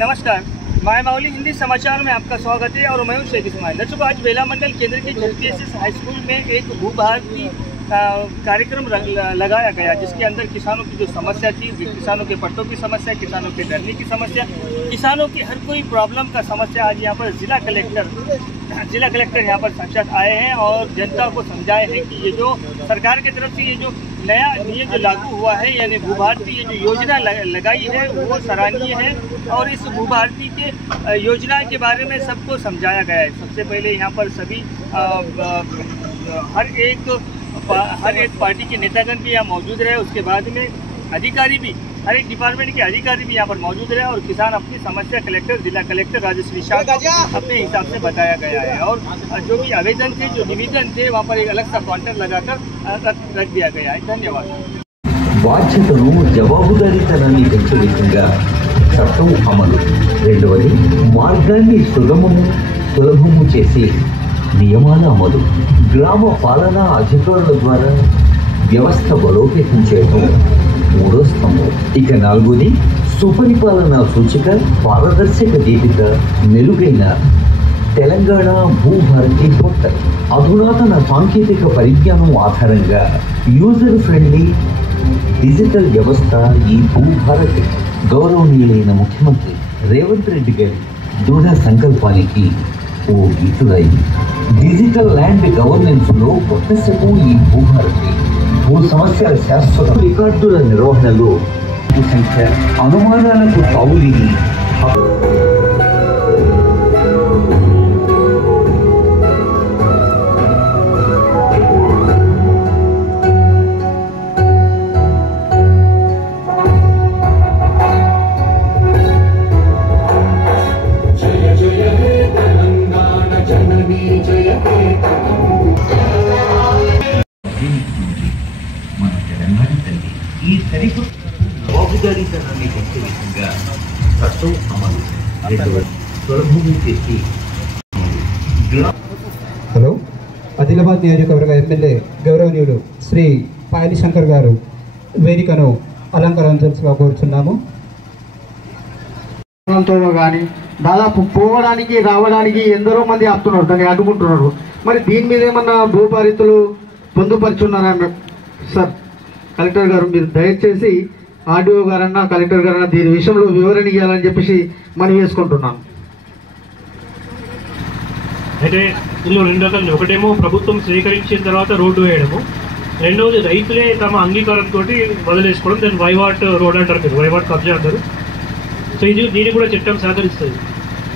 नमस्कार, माय माउली हिंदी समाचार में आपका स्वागत है और मैं हूं शेख इस्माइल। दर्शकों, आज बेला मंडल केंद्र के जेपीएसएस हाई स्कूल में एक भूभारती कार्यक्रम लगाया गया, जिसके अंदर किसानों की जो समस्या थी, किसानों के पट्टों की समस्या, किसानों के डरने की समस्या, किसानों की हर कोई प्रॉब्लम का समस्या आज यहाँ पर जिला कलेक्टर यहाँ पर साक्षात आए हैं और जनता को समझाए हैं कि ये जो सरकार की तरफ से ये जो नया नियम जो लागू हुआ है, यानी भूभारती ये जो योजना लगाई है वो सराहनीय है और इस भूभारती के योजना के बारे में सबको समझाया गया है। सबसे पहले यहाँ पर सभी हर एक पार्टी के नेतागण भी यहाँ मौजूद रहे। उसके बाद में अधिकारी भी, हर एक डिपार्टमेंट के अधिकारी भी यहाँ पर मौजूद रहे और किसान अपनी समस्या जिला कलेक्टर राजश्री शाह को अपने हिसाब से बताया गया है और जो भी आवेदन थे, जो निवेदन थे, वहाँ पर एक अलग सा काउंटर लगाकर रख दिया गया है। धन्यवाद। బాధ్యతను జవాబుదారీతనాన్ని పెంచే విధంగా చట్టం అమలు. రెండవది, మార్గాన్ని సులభము చేసి నియమాల అమలు. గ్రామ పాలనా అధికారుల ద్వారా వ్యవస్థ బలోపేతం చేయడం మూడో స్తంభం. ఇక నాలుగోది, సుపరిపాలనా సూచిక, పారదర్శక దీపిక, మెరుగైన తెలంగాణ భూభారతి పోర్టల్. అధునాతన సాంకేతిక పరిజ్ఞానం ఆధారంగా యూజర్ ఫ్రెండ్లీ డిజిటల్ వ్యవస్థ ఈ భూభారతి. గౌరవనీయులైన ముఖ్యమంత్రి రేవంత్ రెడ్డి గారి దృఢ సంకల్పానికి ఓ గీతుడై డిజిటల్ ల్యాండ్ గవర్నెన్స్ లో కొత్త శకం ఈ భూభారతి. భూ సమస్యల శాశ్వత రికార్డుల నిర్వహణలో భూ సంఖ్య అనుమానాలకు తావులేని మన తెలంగాణ తల్లి. ఈ సరికొత్త జవాబుదారీతనాన్ని పెంచే విధంగా చట్టం అమలు. సులభము చేసి. హలో, ఆదిలాబాద్ నియోజకవర్గ ఎమ్మెల్యే గౌరవనీయులు శ్రీ పాయలి శంకర్ గారు వేదికను అలంకరించాల్సిగా కోరుచున్నాము. కానీ దాదాపు పోవడానికి రావడానికి ఎందరో మంది ఆపుతున్నారు, దాన్ని అడ్డుకుంటున్నారు. మరి దీని మీద ఏమన్నా భూపారితులు పొందుపరుచున్నారా సార్? కలెక్టర్ గారు, మీరు దయచేసి ఆర్డీఓ గారన్నా కలెక్టర్ గారన్నా దీని విషయంలో వివరణ ఇవ్వాలని చెప్పేసి మనం వేసుకుంటున్నాం. అయితే ఇందులో రెండు రకాలు. ఒకటేమో ప్రభుత్వం స్వీకరించిన తర్వాత రోడ్డు వేయడము, రెండవది రైతులే తమ అంగీకారంతో వదిలేసుకోవడం. దాన్ని వైవాట్ రోడ్ అంటారు, మీరు వైవాట్ కబ్జా అంటారు. సో దీన్ని కూడా చట్టం సహకరిస్తుంది.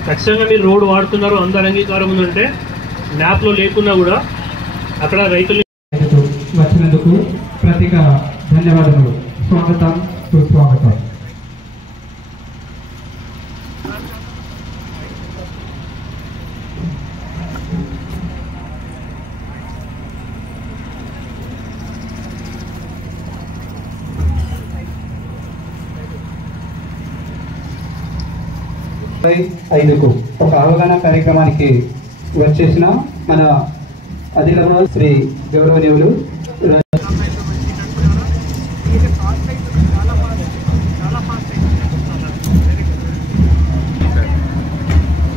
ఖచ్చితంగా మీరు రోడ్డు వాడుతున్నారు, అందరి అంగీకారం ఉందంటే మ్యాప్లో లేకున్నా కూడా అక్కడ రైతులు వచ్చినందుకు ప్రత్యేక ధన్యవాదములు. స్వాగతం, సుస్వాగతం. ఐదుకు ఒక అవగాహన కార్యక్రమానికి వచ్చేసిన మన ఆదిలాబాద్ శ్రీ గౌరవనీయులు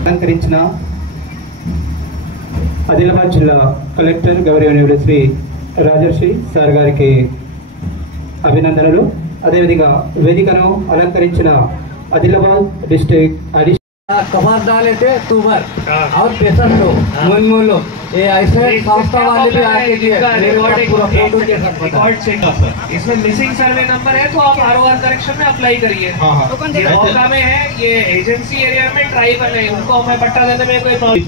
అలంకరించిన ఆదిలాబాద్ జిల్లా కలెక్టర్ గౌరవనీయులు శ్రీ రాజర్షి సార్ గారికి అభినందనలు. అదేవిధంగా వేదికను అలంకరించిన ఆదిలాబాద్ డిస్ట్రిక్ట్ कबार डाले थे तुबर और पेशेंट लोग मन लोग ये ऐसे संस्था वाले भी आके इसमें मिसिंग सर्वे नंबर है तो आप आरओआर करेक्शन में अप्लाई करिए। मौका में है ये एजेंसी एरिया में ट्राइबल है, उनको हमें पट्टा देने में कोई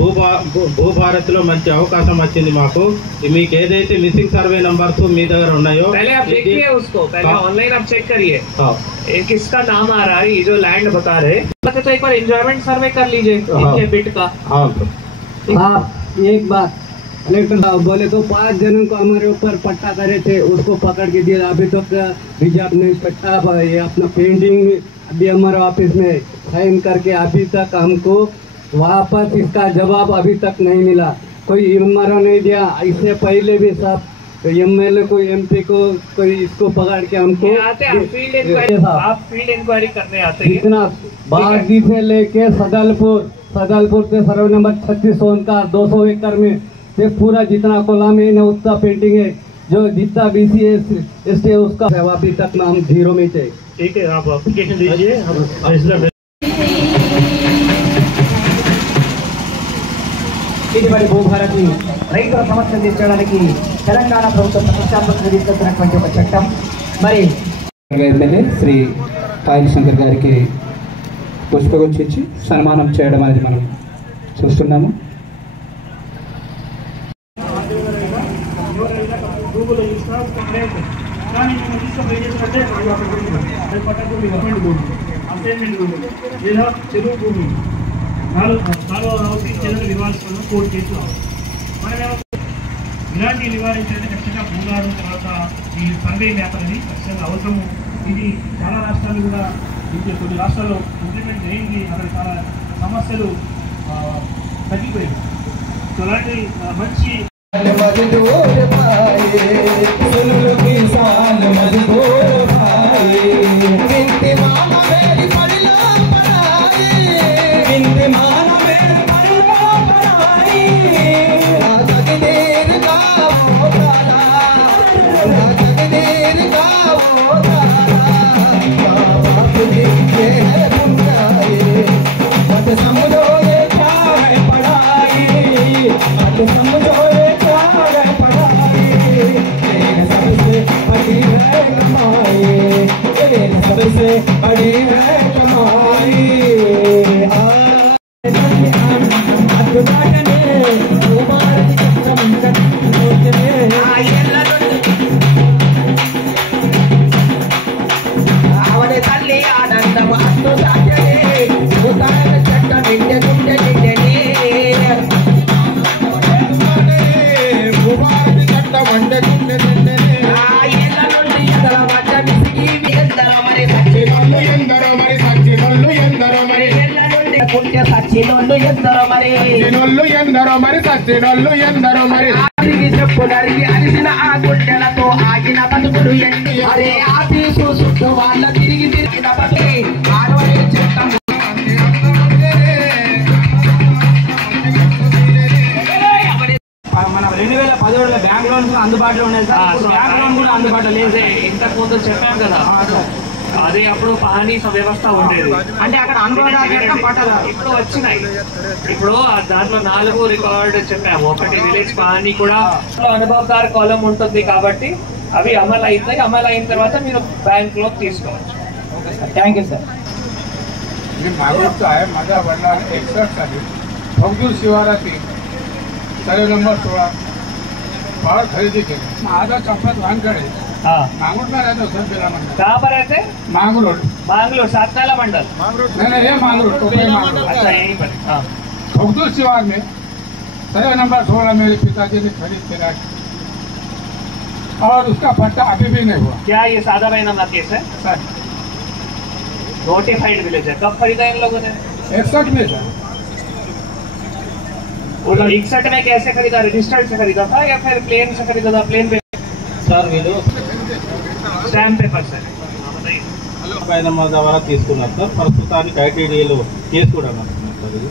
భూభారతిలో మంచి అవకాశం వచ్చింది మాకు. మీకు ఏదైతే మిస్సింగ్ సర్వే నంబర్స్ మీ దగ్గర ఉన్నాయో पहले आप देखिए उसको, पहले ऑनलाइन आप चेक करिए किसका नाम आ रहा है, ये जो लैंड बता रहे तो एक बार एंजॉयमेंट सर्वे कर लीजिए इनके बिट का। आप एक बात कलेक्टर साहब बोले तो 5 जनों को हमारे ऊपर पट्टा करे थे, उसको पकड़ के दिया, अभी तक रिजर्व नहीं पट्टा, ये अपना पेंडिंग अभी हमारे ऑफिस में साइन करके अभी तक हमको वापस इसका जवाब अभी तक नहीं मिला, कोई हमारा नहीं दिया। इससे पहले भी सब एमएलए को एमपी को कोई इसको पकड़ के हमको आते हैं फील्ड इंक्वायरी, आप फील्ड इंक्वायरी करने आते हैं। जितना बागदी से लेके सदलपुर से सर्वे नंबर 36 का 200 एकड़ में से पूरा जितना कोला में है उतना पेंटिंग है, जो जितना BC एस है उसका अभी तक ना हम 0 में चाहिए। ठीक है, आप अप्लीकेशन दीजिए, हम ఇటీవలి భూభారతి రైతుల సమస్యలు తీర్చడానికి తెలంగాణ ప్రభుత్వం ప్రతిష్టాత్మకంగా తీసుకొచ్చినటువంటి ఒక చట్టం. మరి ఎమ్మెల్యే శ్రీ పాయల్ శంకర్ గారికి పుష్పగుచ్ఛ ఇచ్చి సన్మానం చేయడం అనేది మనం చూస్తున్నాము. కోర్టు కేసులు మనం ఇలాంటి నివారించాలంటే ఖచ్చితంగా భూగాడు తర్వాత ఈ సర్వే మ్యాప్ అనేది ఖచ్చితంగా అవసరము. ఇది చాలా రాష్ట్రాలు కూడా కొన్ని రాష్ట్రాల్లో ఇంప్లిమెంట్ చేయండి, అక్కడ చాలా సమస్యలు తగ్గిపోయాయి. సో అలాంటి మంచి చెప్పుడరిగి అరిసిన ఆ గుడ్డలతో ఆగిన బతుకులు ఎండి అరే ఆఫీసు చుట్టూ వాళ్ళ తిరిగి తిరిగిన బతుకి ఆడవే చెట్టం. మన 2017లో బ్యాంక్ లోన్స్ అందుబాటులో ఉన్నాయి సార్. బ్యాంక్ లోన్ కూడా అందుబాటులో లేదు. ఇంతకు ముందు చెప్పాం కదా, అదే అప్పుడు పహానీ వ్యవస్థ ఉండేది, అంటే అక్కడ ఇప్పుడు వచ్చినాయి. ఇప్పుడు దాంట్లో 4 రికార్డ్ చెప్పాము. ఒకటి విలేజ్ పహానీ కూడా అనుభవకార కాలం ఉంటుంది కాబట్టి అవి అమలు అవుతాయి. అమలు అయిన తర్వాత మీరు బ్యాంక్ లో తీసుకోవచ్చు. Thank you sir. Survey number 16 बाहर खरीदी के आधा चंपत वानगढ़ है। मांगरोड में रहते हो सर, बेला मंडल कहाँ पर रहते? मांगरोड सातनाला मंडल। नहीं ये मांगरोड अच्छा यहीं पर। भगदूर शिवार में सर्वे नंबर 16 मेरे पिताजी ने खरीद के रखा और उसका पट्टा अभी भी नहीं हुआ। क्या ये सादा बैनामा केस है सर? नोटिफाइड विलेज है। कब खरीदा इन लोगों ने? 61 में सर। 61 में कैसे खरीदा? रजिस्टर्ड से खरीदा था या फिर प्लेन से खरीदा था? प्लेन पे సార్ వీళ్ళు स्टैम्प पेपर से బైనామా ద్వారా తీసుకున్నారు సార్. ప్రస్తుతానికి ఐటీడీలో కేసు కూడా నడుస్తున్నారు సార్. ఇది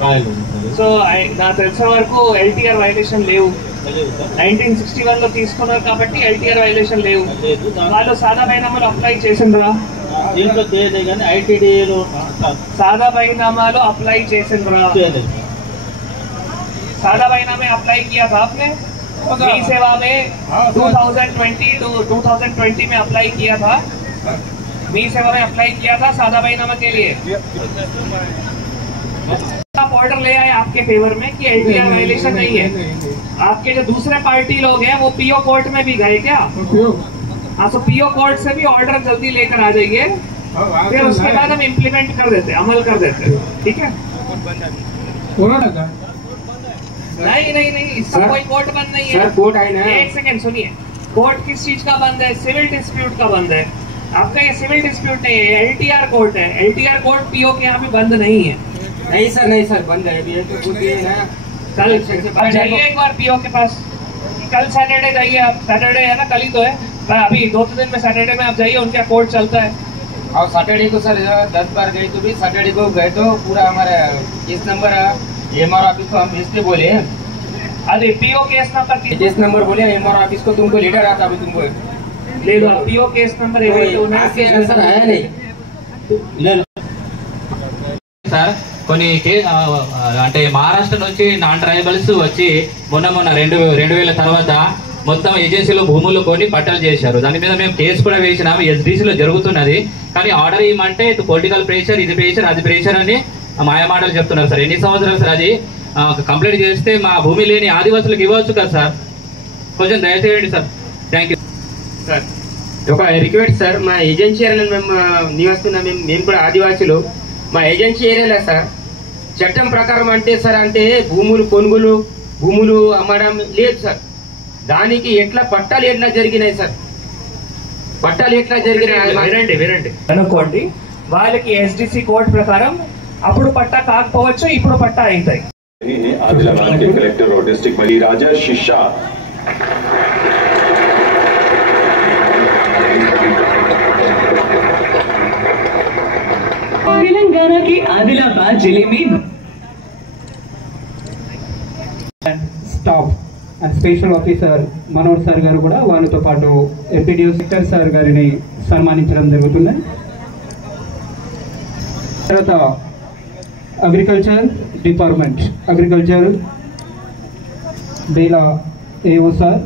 కాయలు సార్. సో నా తెలిసిన వరకు ఎల్టీఆర్ వైలేషన్ లేవు. 1961 లో తీసుకున్నారు కాబట్టి ఎల్టీఆర్ వైలేషన్ లేవు. వాళ్ళు సాదా బైనామాలు అప్లై చేసిండ్రా? దీంట్లో చేయలేదు కానీ ఐటీడీలో సాదా బైనామాలు అప్లై చేసిండ్రా? सादा बैनामे अप्लाई किया था आपने? ई सेवा में 2020 में अप्लाई किया था। मी सेवा में अप्लाई किया था सादा बैनामा के लिए। आप ऑर्डर ले आए आपके फेवर में कि एलटीआर वायलेशन नहीं है। आपके जो दूसरे पार्टी लोग हैं वो पीओ कोर्ट में भी गए क्या? हाँ, तो पीओ कोर्ट से भी ऑर्डर जल्दी लेकर आ जाइए, फिर उसके बाद हम इम्प्लीमेंट कर देते, अमल कर देते। ठीक है? नहीं इसका कोई कोर्ट बंद नहीं है सर। कोर्ट है ना? एक सेकंड सुनिए, कोर्ट किस चीज का बंद है? सिविल डिस्प्यूट का बंद है। आपका ये सिविल डिस्प्यूट नहीं है, एलटीआर कोर्ट है। एलटीआर कोर्ट पीओ के यहाँ भी बंद नहीं है। नहीं सर बंद है अभी तो कुछ भी है ना। कल जाइए एक बार पीओ के पास, कल सैटरडे जाइए आप। सैटरडे है ना, कल ही तो है। अभी 2 दिन में सैटरडे में आप जाइए, उनका कोर्ट चलता है। और सैटरडे को सर 10 बार गए तो भी सैटरडे को गए तो पूरा हमारा केस नंबर एमआर ऑफिस को हम भेजते बोले अरे पीओ केस नंबर बोले एमआर ऑफिस को तुमको लेटर आता अभी तुमको ले लो पीओ केस नंबर आंसर आया नहीं సార్ కొన్ని అంటే మహారాష్ట్ర నుంచి నాన్ ట్రైబల్స్ వచ్చి మొన్న 2000 తర్వాత మొత్తం ఏజెన్సీలో భూములు కొని పట్టాలు చేశారు. దాని మీద మేము కేసు కూడా వేసినాము. ఎస్డిసిలో జరుగుతున్నది. కానీ ఆర్డర్ ఇవ్వమంటే ఇటు పొలిటికల్ ప్రెషర్, ఇది ప్రెషర్, అది ప్రెషర్ అని మాయమాటలు చెప్తున్నారు సార్. ఎన్ని సంవత్సరాలు సార్ అది కంప్లీట్ చేస్తే మా భూమి లేని ఆదివాసులకు ఇవ్వచ్చు కదా సార్. కొంచెం దయచేయండి సార్. Thank you sir. ఒక రిక్వెస్ట్ సార్, మా ఏజెన్సీ ఏరియాలో మేము నివస్తున్నాం. మేము కూడా ఆదివాసులు. మా ఏజెన్సీ ఏరియాలో సార్ చట్టం ప్రకారం అంటే సార్ అంటే భూములు కొనుగోలు, భూములు అమ్మడం లేదు సార్. దానికి ఎట్లా పట్టాలు ఎట్లా జరిగినాయి సార్? పట్టాలు ఎట్లా జరిగినాయి వినండి అనుకోండి. వాళ్ళకి ఎస్డిసి కోడ్ ప్రకారం అప్పుడు పట్టా కాకపోవచ్చు, ఇప్పుడు పట్టా అవుతాయి. आदिलाबाद के कलेक्टर और डिस्ट्रिक्ट मली राजा शिशा तेलंगाना के आदिलाबाद जिले में staff and special officer Manohar sir గారు కూడా వారితో పాటు ఎంపీడీఓ సెక్టర్ సార్ గారిని సన్మానించడం జరుగుతుంది. తర్వాత అగ్రికల్చర్ డిపార్ట్మెంట్, అగ్రికల్చర్ బేలా ఏఓ సార్,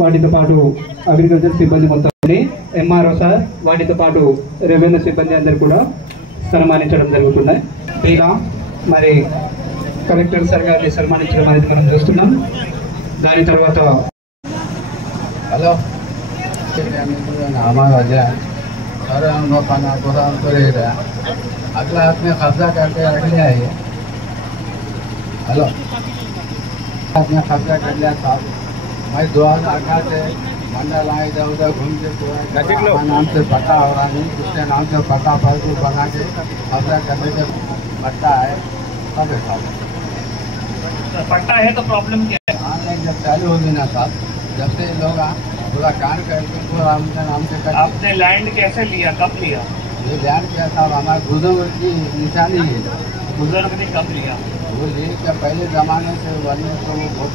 వాటితో పాటు అగ్రికల్చర్ సిబ్బంది మొత్తం, ఎంఆర్ఓ సార్, వాటితో పాటు రెవెన్యూ సిబ్బంది అందరు కూడా సన్మానించడం జరుగుతుంది. బేలా మరి కలెక్టర్ సార్ గారిని సన్మానించడం అనేది మనం చూస్తున్నాం. దాని తర్వాత హలో अरे हम लोग खाना पूरा तो रह रहा अगला हाथ में कब्जा करके रख लिया है. हेलो हाथ में कब्जा कर लिया साहब. मैं 2018 से मंडल आए इधर उधर घूम के पूरा नाम से पट्टा हो रहा नहीं, उसके नाम से पट्टा फालतू बना के कब्जा करने के पट्टा है. सब है साहब. पट्टा है तो प्रॉब्लम क्या है? ऑनलाइन जब चालू होगी ना साहब, जब से लोग पूरा कान करके पूरा नाम से आपने लैंड कैसे लिया, कब लिया? ये लैंड किया साहब हमारे बुजुर्ग की निशानी है. बुजुर्ग ने कब लिया? वो ले क्या पहले जमाने से वरना तो बहुत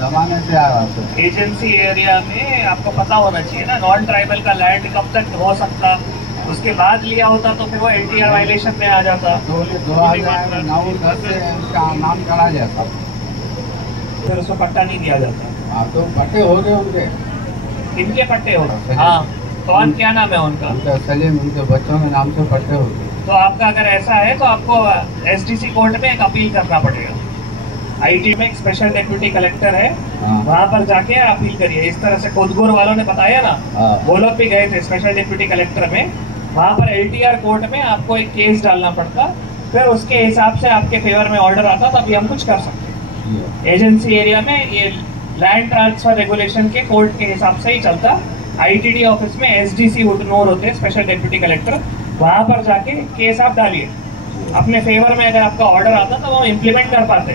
जमाने से आ रहा था. एजेंसी एरिया में आपको पता होना चाहिए ना, नॉन ट्राइबल का लैंड कब तक हो सकता. उसके बाद लिया होता तो फिर वो एनटीआर वायलेशन में आ जाता. 2009-10 से इसका नाम करा जाता, फिर उसको पट्टा नहीं दिया जाता. हाँ तो पट्टे हो गए उनके. इनके पट्टे हो गए? हाँ. कौन, क्या नाम है उनका? सलीम. उनके बच्चों के नाम से पट्टे हो गए. तो आपका अगर ऐसा है तो आपको एसडीसी कोर्ट में एक अपील करना पड़ेगा. आईटी में एक स्पेशल डेप्यूटी कलेक्टर है, वहाँ पर जाके अपील करिए. इस तरह से कोदगुर वालों ने बताया ना, वो लोग भी गए थे स्पेशल डेप्यूटी कलेक्टर में. वहाँ पर एलटीआर कोर्ट में आपको एक केस डालना पड़ता, फिर उसके हिसाब से आपके फेवर में ऑर्डर आता, तभी हम कुछ कर सकते. एजेंसी एरिया में ये लैंड ट्रांसफर रेगुलेशन के कोर्ट के हिसाब से ही चलता. आईटीडी ऑफिस में एसडीसी नोड होते हैं, स्पेशल डेप्यूटी कलेक्टर. वहां पर जाके केस आप डालिए. अपने फेवर में अगर आपका ऑर्डर आता तो वो इम्प्लीमेंट कर पाते.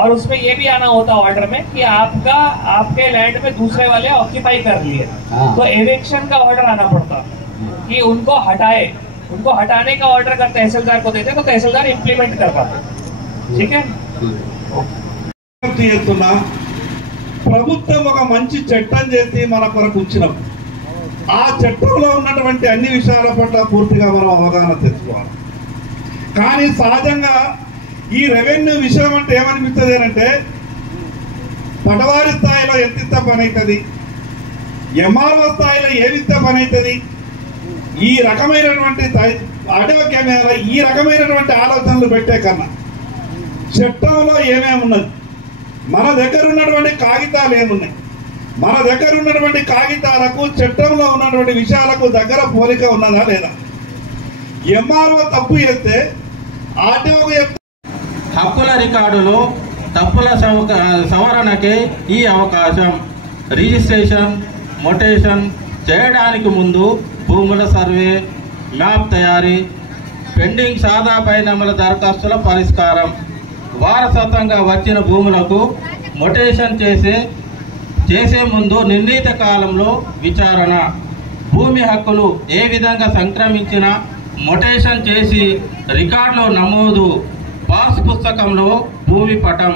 और उसमें ये भी आना होता ऑर्डर में कि आपके लैंड में दूसरे वाले ऑक्यूपाई कर लिए, तो एविक्शन का ऑर्डर आना पड़ता कि उनको हटाए. उनको हटाने का ऑर्डर अगर तहसीलदार को देते तो तहसीलदार इम्प्लीमेंट कर पाते. ठीक है. ప్రభుత్వం ఒక మంచి చట్టం చేసి మన కొరకు వచ్చినాం. ఆ చట్టంలో ఉన్నటువంటి అన్ని విషయాల పట్ల పూర్తిగా మనం అవగాహన తెచ్చుకోవాలి. కానీ సహజంగా ఈ రెవెన్యూ విషయం అంటే ఏమనిపిస్తుంది అంటే పటవారి స్థాయిలో ఎంత పని అవుతుంది, ఎంఆర్ఓ స్థాయిలో ఏమింత పని అవుతుంది, ఈ రకమైనటువంటి అటవీ మీద ఈ రకమైనటువంటి ఆలోచనలు పెట్టే కన్నా చట్టంలో ఏమేమి ఉన్నది, మన దగ్గర ఉన్నటువంటి కాగితాలు ఏమున్నాయి, మన దగ్గర ఉన్నటువంటి కాగితాలకు చట్టంలో ఉన్నటువంటి విషయాలకు దగ్గర పోలిక ఉన్నదా లేదా. ఎంఆర్ఓ తప్పు చేస్తే ఆర్టీఓ హక్కుల రికార్డులు తప్పుల సవరణకి ఈ అవకాశం. రిజిస్ట్రేషన్, మొటేషన్ చేయడానికి ముందు భూముల సర్వే, మ్యాప్ తయారీ, పెండింగ్ సాదా పైనముల దరఖాస్తుల పరిష్కారం, వారసత్వంగా వచ్చిన భూములకు మొటేషన్ చేసే ముందు నిర్ణీత కాలంలో విచారణ, భూమి హక్కులు ఏ విధంగా సంక్రమించినా మొటేషన్ చేసి రికార్డులో నమోదు, పాస్ పుస్తకంలో భూమి పటం,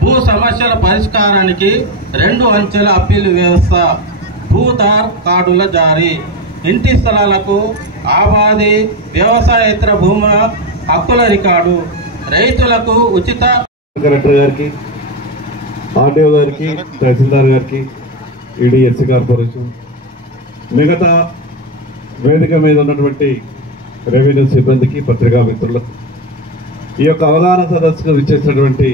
భూ సమస్యల పరిష్కారానికి 2 అంచెల అప్పీలు వ్యవస్థ, భూధార్ కార్డుల జారీ, ఇంటి స్థలాలకు ఆబాది వ్యవసాయేతర భూముల హక్కుల రికార్డు, రైతులకు ఉచిత. కలెక్టర్ గారికి, ఆర్డీఓ గారికి, తహసీల్దార్ గారికి, ఈడీఎస్సీ కార్పొరేషన్, మిగతా వేదిక మీద ఉన్నటువంటి రెవెన్యూ సిబ్బందికి, పత్రికా మిత్రులకు, ఈ యొక్క అవగాహన సదస్సుకు విచ్చేసినటువంటి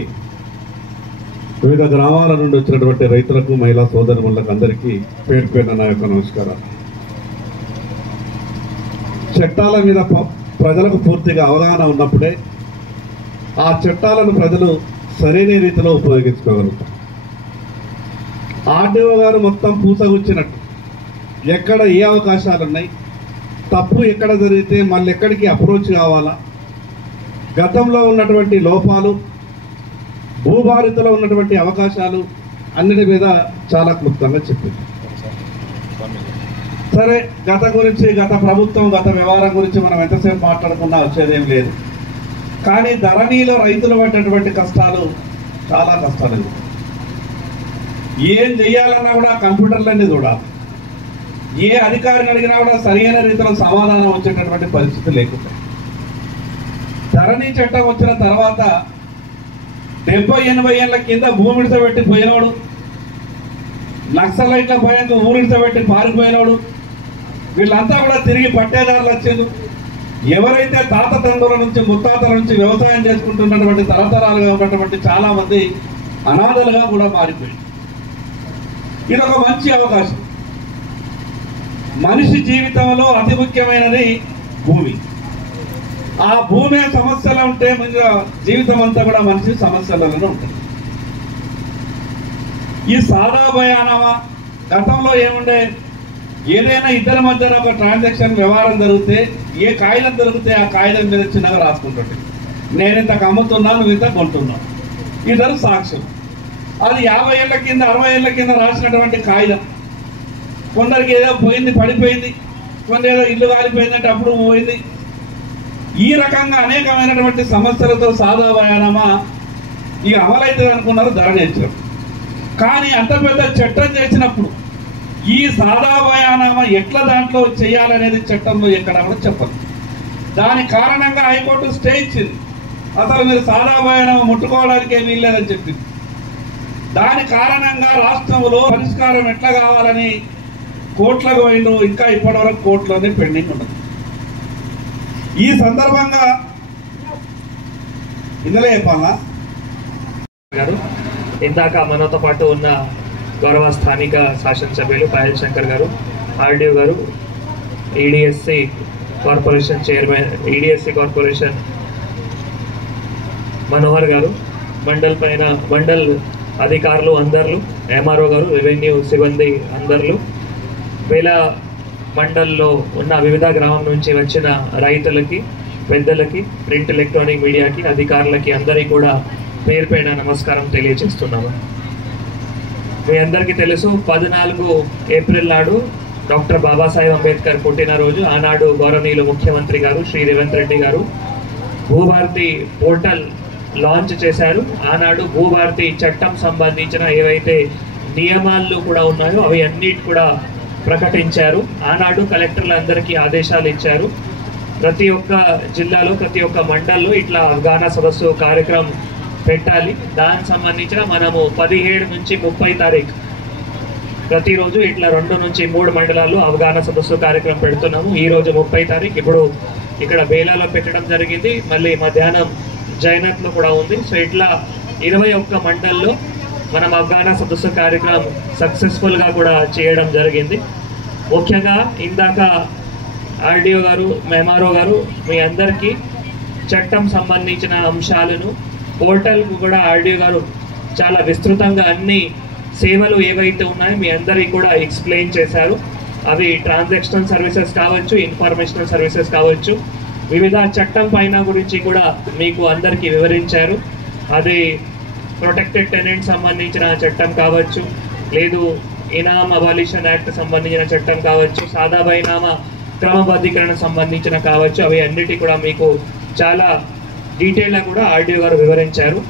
వివిధ గ్రామాల నుండి వచ్చినటువంటి రైతులకు, మహిళా సోదరులకు అందరికీ పేరు పేరున నా యొక్క నమస్కారాలు. చట్టాల మీద ప్రజలకు పూర్తిగా అవగాహన ఉన్నప్పుడే ఆ చట్టాలను ప్రజలు సరైన రీతిలో ఉపయోగించుకోగలుగుతారు. ఆర్డీఓ గారు మొత్తం పూసగుచ్చినట్టు ఎక్కడ ఏ అవకాశాలు ఉన్నాయి, తప్పు ఎక్కడ జరిగితే మళ్ళీ ఎక్కడికి అప్రోచ్ కావాలా, గతంలో ఉన్నటువంటి లోపాలు, భూభారతిలో ఉన్నటువంటి అవకాశాలు అన్నిటి మీద చాలా క్లుప్తంగా చెప్పింది. సరే, గత గురించి, గత ప్రభుత్వం, గత వ్యవహారం గురించి మనం ఎంతసేపు మాట్లాడుకున్నా వచ్చేదేం లేదు. కానీ ధరణిలో రైతులు పడ్డటువంటి కష్టాలు చాలా కష్టాలు. ఏం చెయ్యాలన్నా కూడా కంప్యూటర్లన్నీ చూడాలి. ఏ అధికారిని అడిగినా కూడా సరైన రీతిలో సమాధానం వచ్చేటటువంటి పరిస్థితి లేకుండా, ధరణి చట్టం వచ్చిన తర్వాత 70-80 ఏళ్ల కింద భూమిడితో పెట్టి పోయినోడు, నక్సలైట్ల భయంతో ఊరిడితో పెట్టి పారిపోయినోడు, వీళ్ళంతా కూడా తిరిగి పట్టేదారులు వచ్చేది. ఎవరైతే తాత తండ్రుల నుంచి, ముత్తాతల నుంచి వ్యవసాయం చేసుకుంటున్నటువంటి తరతరాలుగా ఉన్నటువంటి చాలా మంది అనాథలుగా కూడా మారిపోయింది. ఇది ఒక మంచి అవకాశం. మనిషి జీవితంలో అతి ముఖ్యమైనది భూమి. ఆ భూమి సమస్యలు ఉంటే జీవితం అంతా కూడా మనిషి సమస్యలలోనే ఉంటుంది. ఈ సాదా బయానామా గతంలో ఏముండే, ఏదైనా ఇద్దరి మధ్యన ఒక ట్రాన్సాక్షన్ వ్యవహారం జరిగితే ఏ కాగితం దొరికితే ఆ కాగితం మీద చిన్నగా రాసుకుంటుంటే, నేను ఇంతకు అమ్ముతున్నాను, నువ్వు ఇంత కొంటున్నావు, ఇద్దరు సాక్ష్యం. అది 50 ఏళ్ల కింద, 60 ఏళ్ల కింద రాసినటువంటి కాగితం. కొందరికి ఏదో పోయింది, పడిపోయింది, కొందరు ఏదో ఇల్లు కాలిపోయిందంటే అప్పుడు పోయింది. ఈ రకంగా అనేకమైనటువంటి సమస్యలతో సాదా బయానామా ఇక అమలవుతుంది అనుకున్నారు ధరణి ఇచ్చారు. కానీ అంత పెద్ద చట్టం చేసినప్పుడు ఈ సాదా బయానామా ఎట్లా దాంట్లో చేయాలనేది చట్టంలో ఎక్కడ కూడా చెప్పదు. దాని కారణంగా హైకోర్టు స్టే ఇచ్చింది. అసలు మీరు సాదా బయానామా ముట్టుకోవడానికే వీల్లేదని చెప్పింది. దాని కారణంగా రాష్ట్రంలో పరిష్కారం ఎట్లా కావాలని కోర్టులకు పోయిండు. ఇంకా ఇప్పటివరకు కోర్టులోనే పెండింగ్ ఉండదు. ఈ సందర్భంగా ఇందులో చెప్పాలా గారు, ఇందాక మనతో పాటు ఉన్న గౌరవ స్థానిక శాసనసభ్యులు పాయల్ శంకర్ గారు, ఆర్డీఓ గారు, EDSC corporation chairman, EDSC corporation Manohar గారు, మండల్ అధికారులు అందరూ, ఎంఆర్ఓ గారు, రెవెన్యూ సిబ్బంది అందరూ, వేల మండల్లో ఉన్న వివిధ గ్రామం నుంచి వచ్చిన రైతులకి, పెద్దలకి, ప్రింట్ ఎలక్ట్రానిక్ మీడియాకి, అధికారులకి అందరికీ కూడా పేరు పైన నమస్కారం తెలియజేస్తున్నాము. మీ అందరికీ తెలుసు, 14 ఏప్రిల్ నాడు డాక్టర్ బాబాసాహెబ్ అంబేద్కర్ పుట్టినరోజు. ఆనాడు గౌరవనీయులు ముఖ్యమంత్రి గారు శ్రీ రేవంత్ రెడ్డి గారు భూభారతి పోర్టల్ లాంచ్ చేశారు. ఆనాడు భూభారతి చట్టం సంబంధించిన ఏవైతే నియమాలు కూడా ఉన్నాయో అవి అన్నిటి కూడా ప్రకటించారు. ఆనాడు కలెక్టర్లందరికీ ఆదేశాలు ఇచ్చారు. ప్రతి ఒక్క జిల్లాలో, ప్రతి ఒక్క మండల్లో ఇట్లా అవగాహన సదస్సు కార్యక్రమం పెట్టాలి. దానికి సంబంధించిన మనము 17 నుంచి 30 తారీఖు ప్రతిరోజు ఇట్లా 2 నుంచి 3 మండలాల్లో అవగాహన సదస్సు కార్యక్రమం పెడుతున్నాము. ఈరోజు 30 తారీఖు, ఇప్పుడు ఇక్కడ బేలాలో పెట్టడం జరిగింది, మళ్ళీ మధ్యాహ్నం జైనత్లో కూడా ఉంది. సో ఇట్లా 21 మండల్లో మనం అవగాహన సదస్సు కార్యక్రమం సక్సెస్ఫుల్గా కూడా చేయడం జరిగింది. ముఖ్యంగా ఇందాక ఆర్డీఓ గారు, ఎంఆర్ఓ గారు మీ అందరికీ చట్టం సంబంధించిన అంశాలను పోర్టల్కు కూడా ఆర్డీఓ గారు చాలా విస్తృతంగా అన్ని సేవలు ఏవైతే ఉన్నాయో మీ అందరికీ కూడా ఎక్స్ప్లెయిన్ చేశారు. అవి ట్రాన్సాక్షనల్ సర్వీసెస్ కావచ్చు, ఇన్ఫర్మేషనల్ సర్వీసెస్ కావచ్చు, వివిధ చట్టం పైన గురించి కూడా మీకు అందరికీ వివరించారు. అది ప్రొటెక్టెడ్ టెనెంట్ సంబంధించిన చట్టం కావచ్చు, లేదు ఇనాం అబాలిషన్ యాక్ట్ సంబంధించిన చట్టం కావచ్చు, సాదా బైనామా క్రమబద్ధీకరణ సంబంధించిన కావచ్చు, అవి అన్నిటి కూడా మీకు చాలా డీటెయిల్గా కూడా ఆర్డీఓ గారు వివరించారు.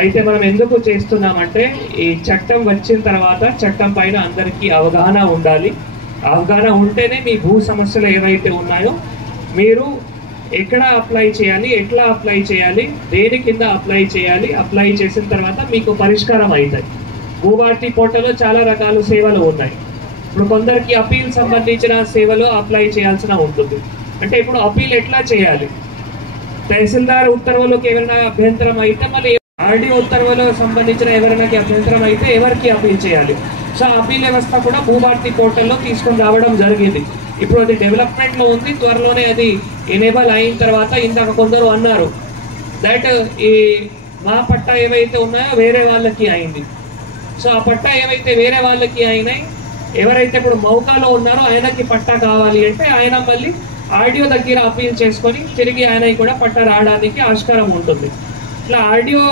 అయితే మనం ఎందుకు చేస్తున్నామంటే ఈ చట్టం వచ్చిన తర్వాత చట్టం పైన అందరికీ అవగాహన ఉండాలి. అవగాహన ఉంటేనే మీ భూ సమస్యలు ఏవైతే ఉన్నాయో మీరు ఎక్కడ అప్లై చేయాలి, ఎట్లా అప్లై చేయాలి, దేని కింద అప్లై చేయాలి, అప్లై చేసిన తర్వాత మీకు పరిష్కారం అవుతాయి. భూభారతి పోర్టల్లో చాలా రకాల సేవలు ఉన్నాయి. ఇప్పుడు కొందరికి అపీల్ సంబంధించిన సేవలు అప్లై చేయాల్సిన ఉంటుంది. అంటే ఇప్పుడు అపీల్ ఎట్లా చేయాలి, తహసీల్దార్ ఉత్తర్వులకు ఎవరైనా అభ్యంతరం అయితే మళ్ళీ ఆర్డీఓ ఉత్తర్వులు సంబంధించిన ఎవరైనా అభ్యంతరం అయితే ఎవరికి అపీల్ చేయాలి. సో అపీల్ వ్యవస్థ కూడా భూభారతి పోర్టల్లో తీసుకొని రావడం జరిగింది. ఇప్పుడు అది డెవలప్మెంట్లో ఉంది, త్వరలోనే అది ఎనేబుల్ అయిన తర్వాత ఇందాక కొందరు అన్నారు దట్ ఈ మా పట్టా ఏవైతే ఉన్నాయో వేరే వాళ్ళకి అయింది. సో ఆ పట్టా ఏవైతే వేరే వాళ్ళకి అయినాయి, ఎవరైతే ఇప్పుడు మౌకాలో ఉన్నారో ఆయనకి పట్టా కావాలి అంటే ఆయన మళ్ళీ ఆర్డీఓ దగ్గర అపీల్ చేసుకొని తిరిగి ఆయనకి కూడా పట్టా రావడానికి ఆస్కారం ఉంటుంది. ఇట్లా ఆర్డీఓ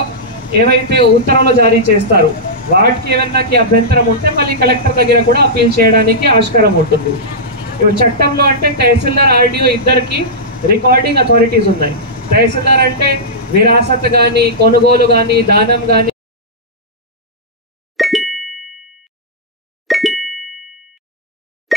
ఏవైతే ఉత్తర్వులు జారీ చేస్తారు వాటికి ఏమైనా అభ్యంతరం ఉంటే మళ్ళీ కలెక్టర్ దగ్గర కూడా అపీల్ చేయడానికి ఆస్కారం ఉంటుంది. ఇప్పుడు చట్టంలో అంటే తహసీల్దార్ ఆర్డీఓ ఇద్దరికి రికార్డింగ్ అథారిటీస్ ఉన్నాయి. తహసీల్దార్ అంటే విరాసత్ కానీ, కొనుగోలు కానీ, దానం కానీ